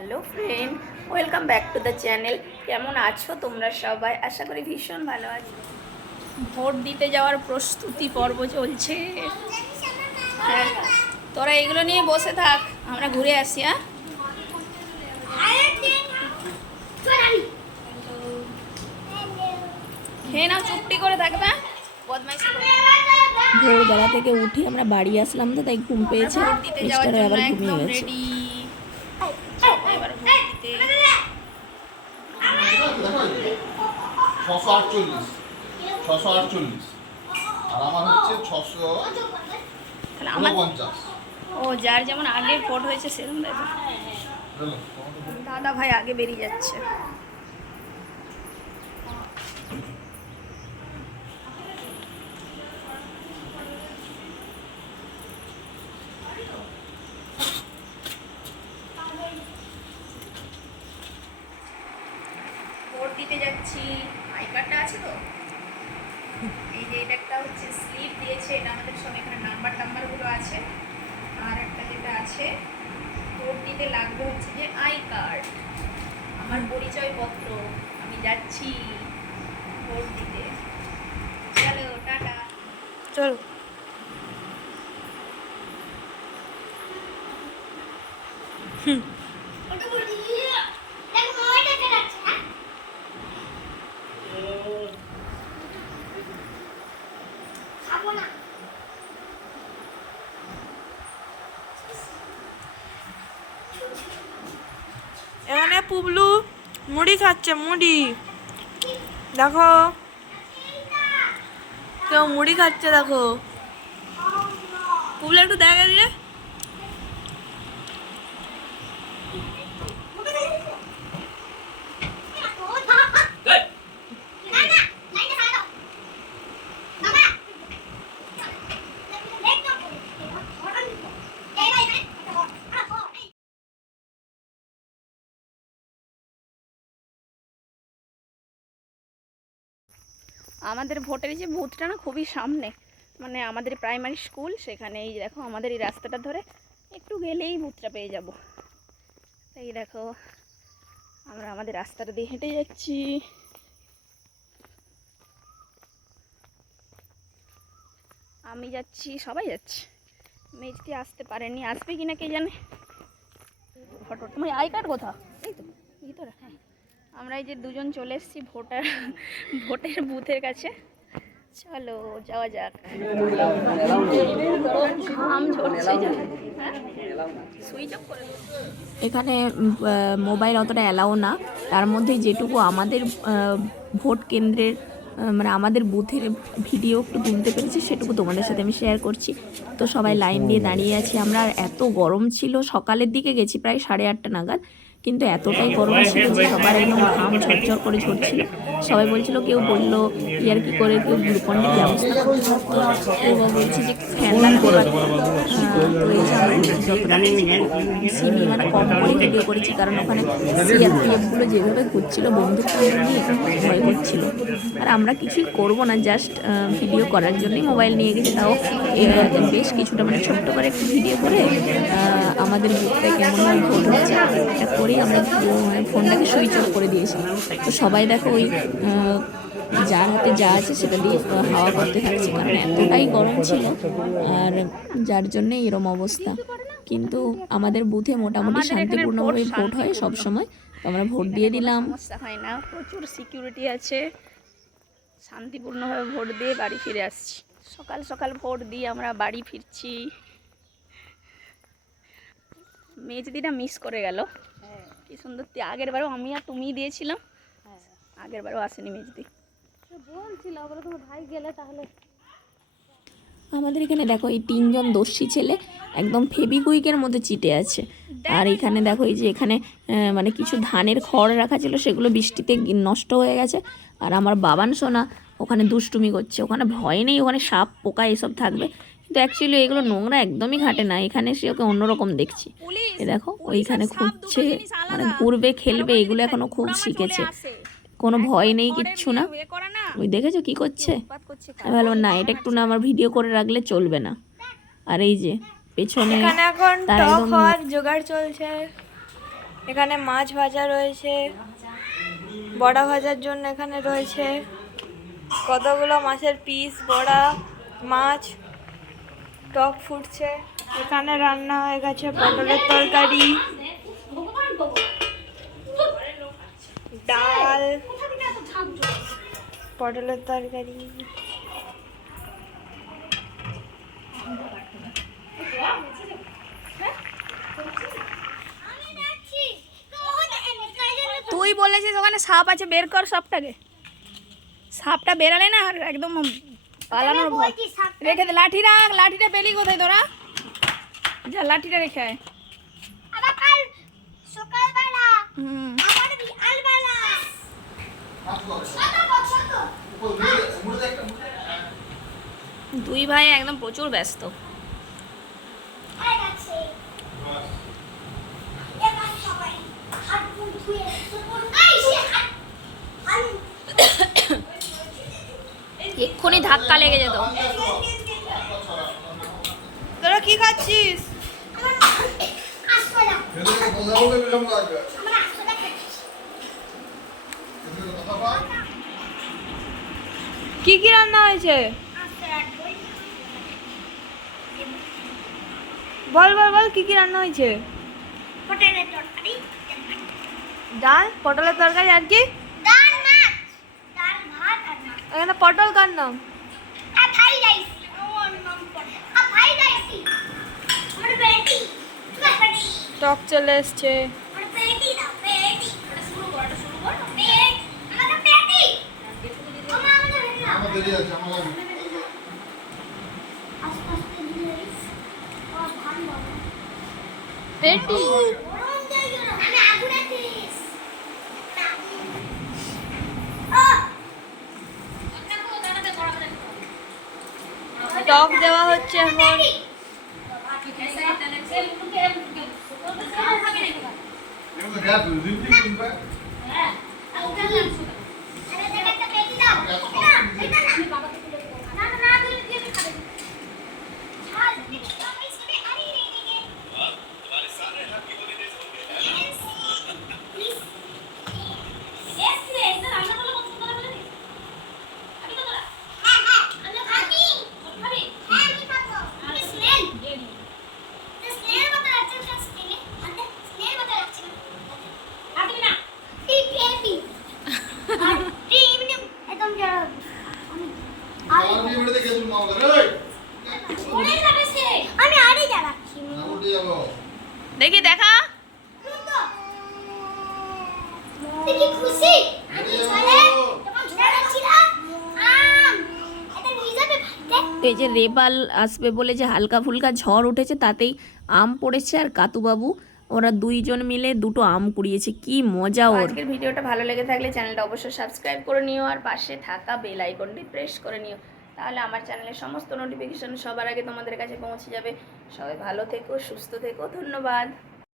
Hello friend welcome back to the channel. কেমন আছো তোমরা সবাই? আশা করি ভীষণ ভালো আছো। ভোট দিতে যাওয়ার প্রস্তুতি পর্ব চলছে। তোরা এগুলো নিয়ে বসে থাক আমরা ঘুরে আসি হ্যাঁ? খেয়ে নাও চুপটি করে থাকবে হ্যাঁ? বদমাইশি। ভোরবেলা থেকে উঠি আমরা বাড়ি আসলাম তো তাই ঘুম পেয়েছে। আবার ঘুমিয়ে গেছে রেডি এবার ভোট দিতে ছশো আটচল্লিশ। ছশো আটচল্লিশ। আর আমার হচ্ছে ছশো তাহলে আমার ও যার যেমন আগে ভোট হয়েছে সেরকম দেবে দাদা ভাই আগে বেরিয়ে যাচ্ছে। দিতে যাচ্ছি। আই কার্ডটা আছে তো? এই যে এটা একটা হচ্ছে স্লিপ দিয়েছে এটা আমাদের সব এখানে নাম্বার টাম্বারগুলো আছে। আর একটা যেটা আছে ভোট দিতে লাগবে হচ্ছে যে আই কার্ড আমার পরিচয়পত্র আমি যাচ্ছি ভোট দিতে। চলো টাটা। চলো। এখানে পুবলু মুড়ি খাচ্ছে মুড়ি। দেখো। কেউ মুড়ি খাচ্ছে দেখো। পুবলু একটু দেখা দিলে? আমাদের ভোটের যে বুথটা না খুবই সামনে। মানে আমাদের প্রাইমারি স্কুল সেখানে এই দেখো আমাদের এই রাস্তাটা ধরে একটু গেলেই বুথটা পেয়ে যাব। এই দেখো, আমরা আমাদের রাস্তাটা দিয়ে হেঁটে যাচ্ছি। আমি যাচ্ছি, সবাই যাচ্ছে। মেজদি আসতে পারেনি, আসবে কি না কে জানে ফটো তোমার আই কার্ড কোথা এই তো ভিতরে হ্যাঁ আমরা এই যে দুজন চলে এসেছি ভোটার, ভোটের বুথের কাছে। চলো, যাওয়া যাক। এখানে মোবাইল অতটা অ্যালাও না। তার মধ্যে যেটুকু আমাদের ভোট কেন্দ্রের মানে আমাদের বুথের ভিডিও একটু তুলতে পেরেছি, সেটুকু তোমাদের সাথে আমি শেয়ার করছি। তো সবাই লাইন দিয়ে দাঁড়িয়ে আছি আমরা। এত গরম ছিল, সকালের দিকে গেছি প্রায় সাড়ে আটটা নাগাদ। কিন্তু এতটাই গরম ছিল যে সবার একদম ঘাম ঝরঝর করে ঝরছিল। সবাই বলছিল, কেউ বলল ইয়ার কি করে, কেউ গ্লুকন্ডির ব্যবস্থা করছে? তো বলছে যে ফ্যান লাগতে সিমি মানে কম করে ভিডিও করেছি, কারণ ওখানে সিআরপিএফগুলো যেভাবে ঘুরছিল নিয়ে ভয় করছিল। আর আমরা কিছুই করব না জাস্ট ভিডিও করার জন্যই মোবাইল নিয়ে গেছি। তাও বেশ কিছুটা মানে ছোট্ট করে একটু ভিডিও করে আমাদের বুকটা কেমন ভোট হচ্ছে এটা করেই আমরা ফোনটাকে সুইচ অফ করে দিয়েছি। তো সবাই দেখো ওই যার হাতে যা আছে সেটা দিয়ে হাওয়া করতে থাকছে। কারণ এতটাই গরম ছিল আর যার জন্যে এরম অবস্থা। কিন্তু আমাদের বুথে মোটামুটি শান্তিপূর্ণভাবে ভোট হয় সব সময়। তো আমরা ভোট দিয়ে দিলাম। হয় না প্রচুর সিকিউরিটি আছে। শান্তিপূর্ণভাবে ভোট দিয়ে বাড়ি ফিরে আসছি। সকাল সকাল ভোট দিয়ে আমরা বাড়ি ফিরছি। মেজদিটা মিস করে গেল। কি সুন্দর আগের বারও আমি আর তুমিই দিয়েছিলাম। আগের বারও আসেনি মেজদি। আমাদের এখানে দেখো এই তিনজন দস্যি ছেলে একদম ফেবিকুইকের মধ্যে চিটে আছে। আর এখানে দেখো এই যে এখানে মানে কিছু ধানের খড় রাখা ছিল সেগুলো বৃষ্টিতে নষ্ট হয়ে গেছে। আর আমার বাবান সোনা ওখানে দুষ্টুমি করছে ওখানে ভয় নেই ওখানে সাপ পোকা এসব থাকবে। কিন্তু অ্যাকচুয়ালি এগুলো নোংরা একদমই ঘাটে না। এখানে সে ওকে অন্যরকম দেখছি। এ দেখো ওইখানে খুঁজছে মানে ঘুরবে খেলবে এগুলো এখনও খুব শিখেছে। কোনো ভয় নেই কিচ্ছু না। ওই দেখেছ কি করছে? আমি ভাবলাম না এটা একটু না আমার ভিডিও করে রাখলে চলবে না। আর এই যে পেছনে এখানে টক হওয়ার জোগাড় চলছে। এখানে মাছ ভাজা রয়েছে। বড়া ভাজার জন্য এখানে রয়েছে। কতগুলো মাছের পিস বড়া মাছ টক ফুটছে। এখানে রান্না হয়ে গেছে পটলের তরকারি। ডাল। পটলের তরকারি। তুই বলেছিস ওখানে সাপ আছে, বের কর সাপটাকে। সাপটা বেরালে না, একদম পালানোর ভয় রেখে দে লাঠি রাখ লাঠিটা পেলি কোথায় তোরা? যা লাঠিটা রেখে আয়। সকালবেলা হুম। বিকালবেলা। দুই ভাই একদম প্রচুর ব্যস্ত। সবাই হাত মুখ ধুয়ে সুপুর এই সে হাত হাত এক্ষুনি ধাক্কা লেগে যেত। তোরা কি খাচ্ছিস? কি কি রান্না হয়েছে? বল বল বল কি কি রান্না হয়েছে? ডাল পটলের তরকারি আর কি ডাল মাছ ডাল ভাত আর মাছ এখানে পটল কার নাম? টক চলে এসছে। পেটি দাও পেটি ওটা শুরু কর ওটা শুরু কর পেট আমাকে পেটি আমা আমাদের পেটি দাও আমার দেরি আছে আমার লাগবে আস্তে আস্তে দিয়ে ও ধান দাও পেটি গরম জায়গা আমি আগুনে দিস ও টক দেওয়া হচ্ছে এখন। না না না না না তুই দিয়ে খাবে ছাড় পেটি দাও এই সবে আরে রে রে রে প্লিজ এস রে এটা রান্না করলে কত সুন্দর হবে জানিস আমি তো তোরা হ্যাঁ হ্যাঁ আমি খাবি খাবি হ্যাঁ আমি খাব আমি স্মেল স্মেল মতো লাগছে না স্মেল আন্তে স্মেল মতো লাগছে না খাবি না এই বেবি আর এই এমনি একদম যারা আমি আর নিয়ে বেড়ে দেখে তুমি মামলা রে ওরে যাবে সে আমি আরে জ্বালাচ্ছি দেখি দেখা। খুশি? আমি চলে এই যে রেবাল আসবে বলে যে হালকা ফুলকা ঝড় উঠেছে তাতেই আম পড়েছে আর কাতুবাবু। ওরা দুইজন মিলে দুটো আম কুড়িয়েছে কি মজা ওর। আজকের ভিডিওটা ভালো লেগে থাকলে চ্যানেলটা অবশ্যই সাবস্ক্রাইব করে নিও আর পাশে থাকা বেল আইকনটি প্রেস করে নিও। তাহলে আমার চ্যানেলের সমস্ত নোটিফিকেশন সবার আগে তোমাদের কাছে পৌঁছে যাবে। সবাই ভালো থেকো, সুস্থ থেকো, ধন্যবাদ।